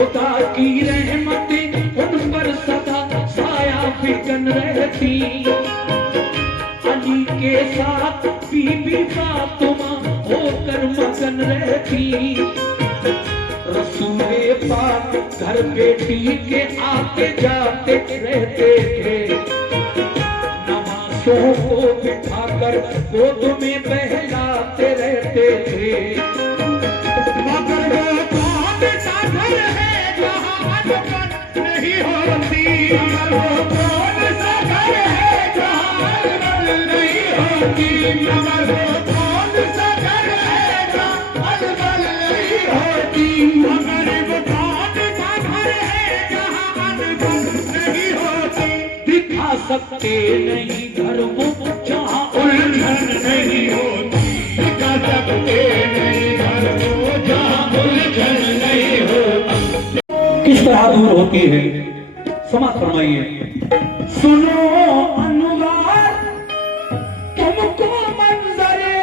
खुदा की रहमतें उन पर सदा साया फिकन रहती। अली के साथ बीबी फातिमा होकर मगन रहती। रसूले पाक घर बेटी के आते जाते रहते थे। नवासों को बिठाकर गोद में बहलाते रहते थे। मगर वो कौन सा घर है जहाँ अनबन नहीं होती। मगर वो कौन सा घर है जहाँ अनबन नहीं होती। मगर वो कौन सा घर है जहाँ अनबन नहीं होती। मगर वो कौन सा घर है जहाँ अनबन नहीं होती। दिखा सकते नहीं घर वो जहाँ उलझन नहीं होती। दिखा सकते नहीं घर वो जहाँ उलझन नहीं होती। किस तरह दूर होती है, समझ फरमाइए। सुनो अनुवार तुमको मंजरे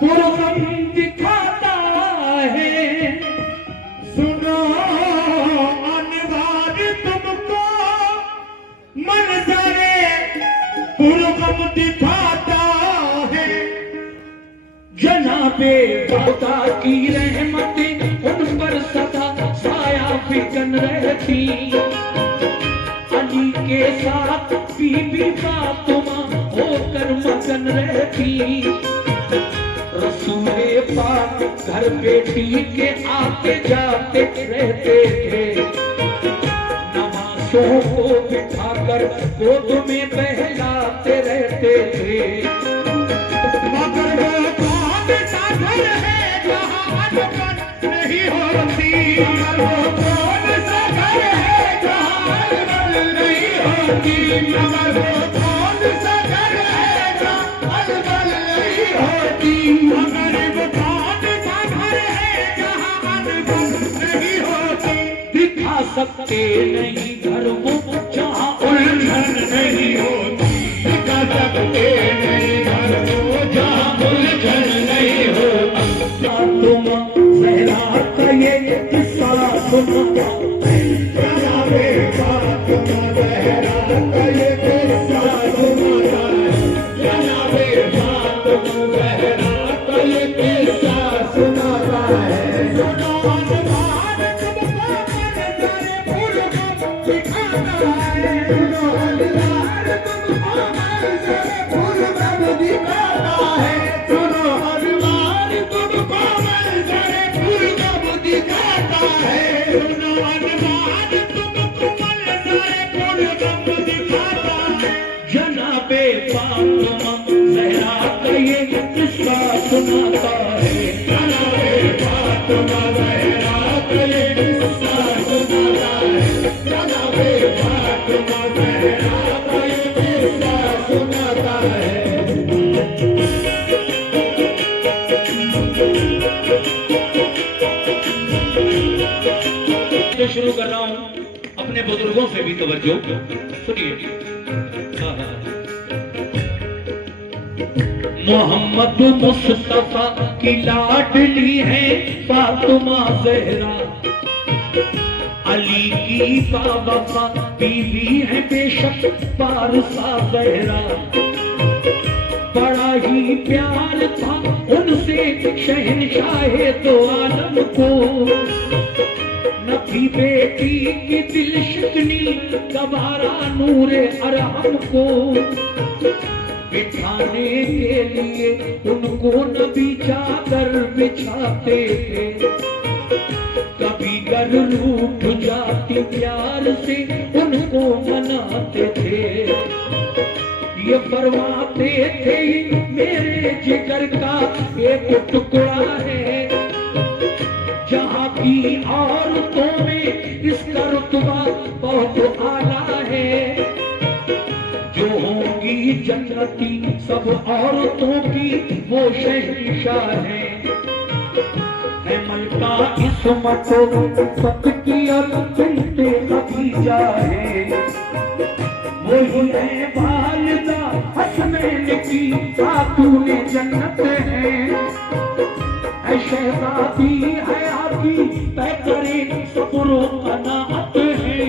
पुरगम दिखाता है। सुनो अनुवार तुमको मंजरे पुरगम दिखाता है। जनाबे खुदा की रहमतें उन पर सदा साया फिकन रहती। अली के साथ बीबी फातिमा होकर मगन रहती। रसूले पाक घर बेटी के आते जाते रहते थे। नवासों को बिठाकर गोद में बहलाते रहते थे। मगर वो कौन सा घर है जहाँ अनबन नहीं होती। मगर वो कौन सा घर है जहाँ अनबन नहीं होती। मगर वो कौन सा घर है जहाँ अनबन नहीं होती। मगर वो कौन सा घर है जहाँ अनबन नहीं होती। दिखा सकते नहीं घर वो जहाँ उलझन नहीं होती। दिखा सकते नहीं घर वो जहाँ उलझन नहीं होती। तुम ज़हरा का ये किस्सा सुनता जनाबे फातिमा ज़हरा का ये किस्सा सुनता है। जनाबे फातिमा ज़हरा का ये किस्सा सुनाता है। सुनो अनवार तुमको मंजरे पुरगम दिखाता है। सुनो अनवार तुमको मंजरे पुरगम दिखाता है। सुनो अनवार तुमको मंजरे पुरगम दिखाता है। सुनो अनवार तुमको मंजरे पुरगम दिखाता है। जनाबे फातिमा ज़हरा का ये किस्सा सुनाता है। जनाबे फातिमा ज़हरा का ये किस्सा सुनाता है। जनाबे फातिमा ज़हरा का ये किस्सा सुनाता है। शुरू कर रहा हूं, अपने बुजुर्गों से भी तवज्जो सुनिए। मोहम्मद मुस्तफा की लाडली है फातिमा ज़हरा। अली की बाबा बीवी है बेशक पारसा ज़हरा। बड़ा ही प्यार था उनसे शहंशाहे दो आलम को। न थी बेटी की दिल शिकनी गवारा नूरे अरहम को। बिठाने के लिए उनको नबी चादर बिछाते थे। कभी गर रूठ जाती प्यार से उनको मनाते थे। ये फरमाते थे मेरे जिगर का एक टुकड़ा है। जहाँ की औरतों में इसका रुतबा बहुत आला है। जो होंगी जन्नती सब औरतों की वो शहंशाह है। मलका इस्मत सत की बिनते खदीजा है। वही है वालिदा हसनैन की खातून जन्नत है। शहजादी है आपकी तय करे सब्र कनाअत है।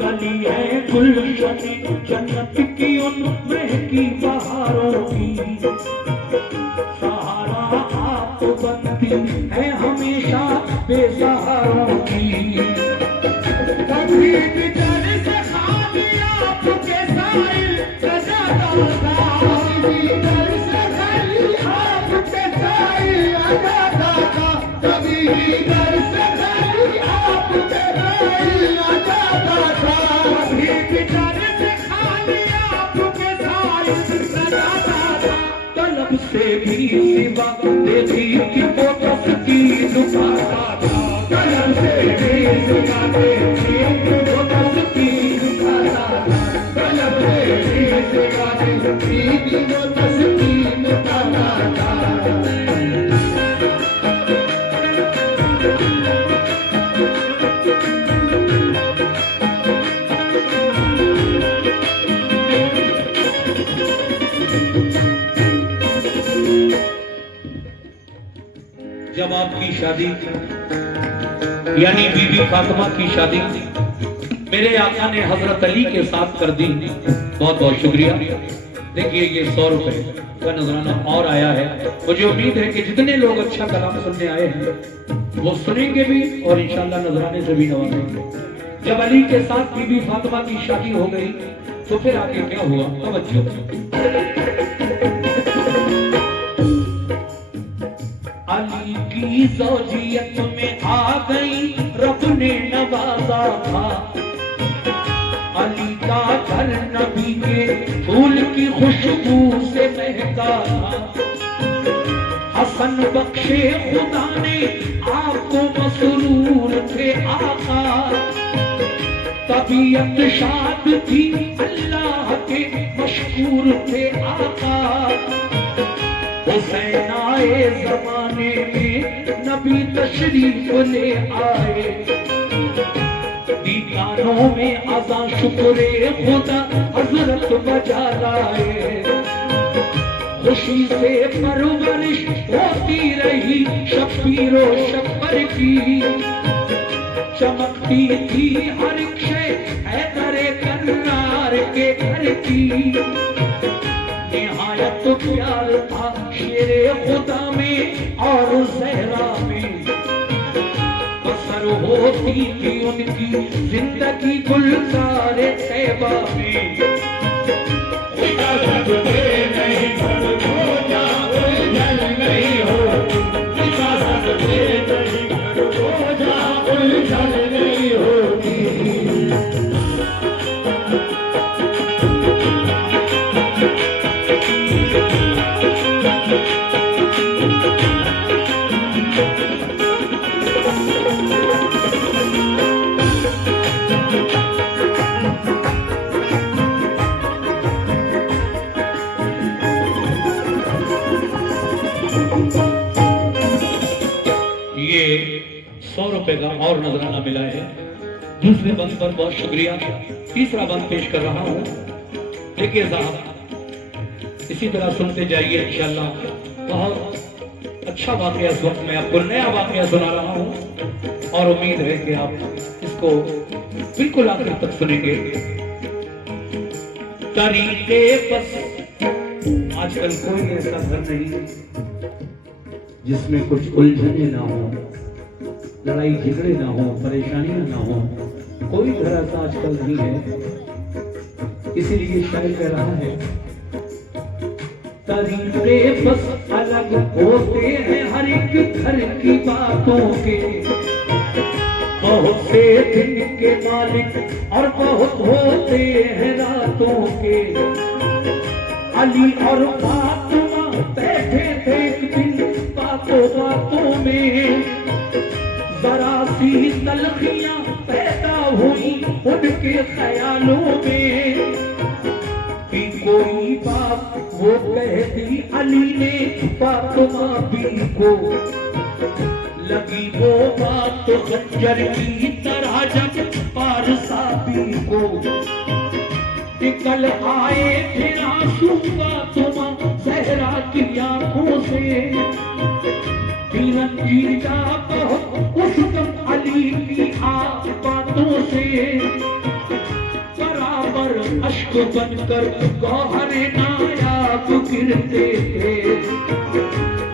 कली है गुलशन जन्नत की उन महकी बहारों की। सहारा आप बनती है हमेशा बेसहारों की। कभी भी डर से खाली आपके साइल सजाता था। कभी डर से खाली आपके साइल सजाता था। कभी डर से खाली आपके साइल सजाता था। कभी डर से खाली आपके साइल सजाता था। तलब से भी सिवा देखी कि वो तस्की दुखाता था। तलब से भी सिवा देखी कि वो तस्की दुखाता था। तलब से भी सिवा देखी कि वो तस्की दुखाता था। जब आपकी शादी यानी बीबी फातिमा की शादी मेरे आका ने हजरत अली के साथ कर दी, बहुत बहुत शुक्रिया। देखिए ये 100 रुपए का नजराना और आया है। मुझे उम्मीद है कि जितने लोग अच्छा कलाम सुनने आए हैं वो सुनेंगे भी और इंशाल्लाह नजराने से भी नवाजेंगे। जब अली के साथ बीबी फातिमा की शादी हो गई तो फिर आगे क्या हुआ? तवज्जो। अली की ज़ौजियत में आ गई रब ने नवाजा था। अली का घर नबी के फूल की खुशबू से महका था। हसन बख्शे खुदा ने आपको मसरूर थे आका। तबीयत शाद थी अल्लाह के मशकूर थे आका। हुसैन आए जमाने में नबी तशरीफ ले आए। दीवानों में अज़ा शुक्रे खुदा हजरत बजा लाए। खुशी से परवरिश होती रही शब्बीरो शब्बर की। चमकती थी हर शय हैदरे करनार के घर की। निहायत प्यार था शेरे खुदा में और ज़हरा में। बसर होती थी उनकी जिंदगी गुलज़ारे तैबा में। इजाज़त दे नहीं घर हो जा उलझन नहीं हो। इजाज़त दे नहीं घर हो जा उलझन नहीं होगी। ये 100 रुपए का और नजराना मिला है। दूसरे बंद पर बहुत शुक्रिया। तीसरा बंद पेश कर रहा हूँ। देखिए साहब इसी तरह सुनते जाइए इंशाल्लाह। बहुत अच्छा वाकया इस वक्त मैं आपको नया वाकया सुना रहा हूँ और उम्मीद है कि आप इसको बिल्कुल आखिर तक सुनेंगे। तरीके बस आजकल कोई ऐसा घर नहीं जिसमें कुछ उलझने ना हो, लड़ाई झगड़े ना हो, परेशानियां ना हो। कोई घर ऐसा आजकल नहीं है। इसीलिए शायर कह रहा है तरीके बस अलग होते हैं हर एक घर की बातों के। बहुत से दिन के मालिक और बहुत होते हैं रातों के। अली और फातिमा बैठे थे एक दिन बातों बातों में। जरा सी तलखियां पैदा हुई उनके ख्यालों में। कोई बात वो कह दी अली ने फातिमा भी को। लगी वो बात तो खंजर की तरह जब पारसाबी को। निकल आए फिर आंसू फातिमा जहरा की आंखों से तीरंगी जाप हो उस दम अली की आप बातों से बराबर अश्क बनकर गौहरे नायाब गिरते थे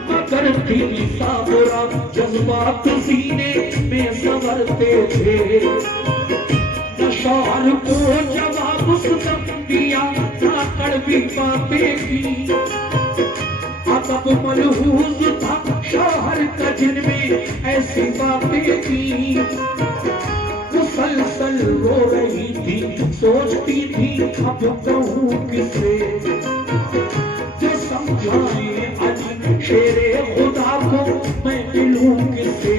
मगर थी साबुरा जज्बात सीने में संवरते थे न शौहर को जवाब उस दम दिया ना कड़वी बातें की अदब मलहूज था शौहर का जिनमें ऐसी बातें की मुसलसल रो रही थी सोचती थी अब कहूँ किसे जो समझाए अली शेरे खुदा को मैं मिलूं किसे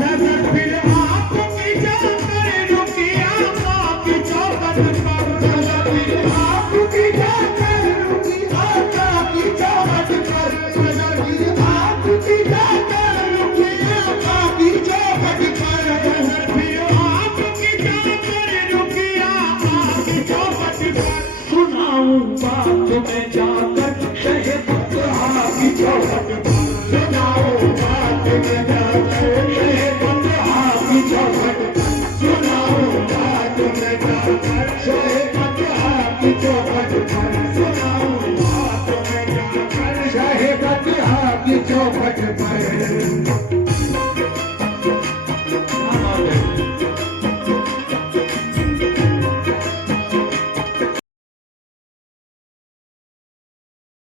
नजर फिर आपकी जाकर रुकी आका की चौखट पर नजर फिर आपकी जाकर रुकी आका की चौखट पर नजर फिर आपकी जाकर रुकी आका की चौखट पर नजर फिर आपकी जाकर रुकी आका की चौखट पर सुनाऊं बात मैं जाकर शहे बकहा की चौखट पर सुनाऊं बात मैं जाकर शहे बकहा की चौखट पर सुनाऊं बात मैं जाकर शहे बकहा की चौखट पर सुनाऊं बात मैं जाकर शहे बकहा की चौखट पर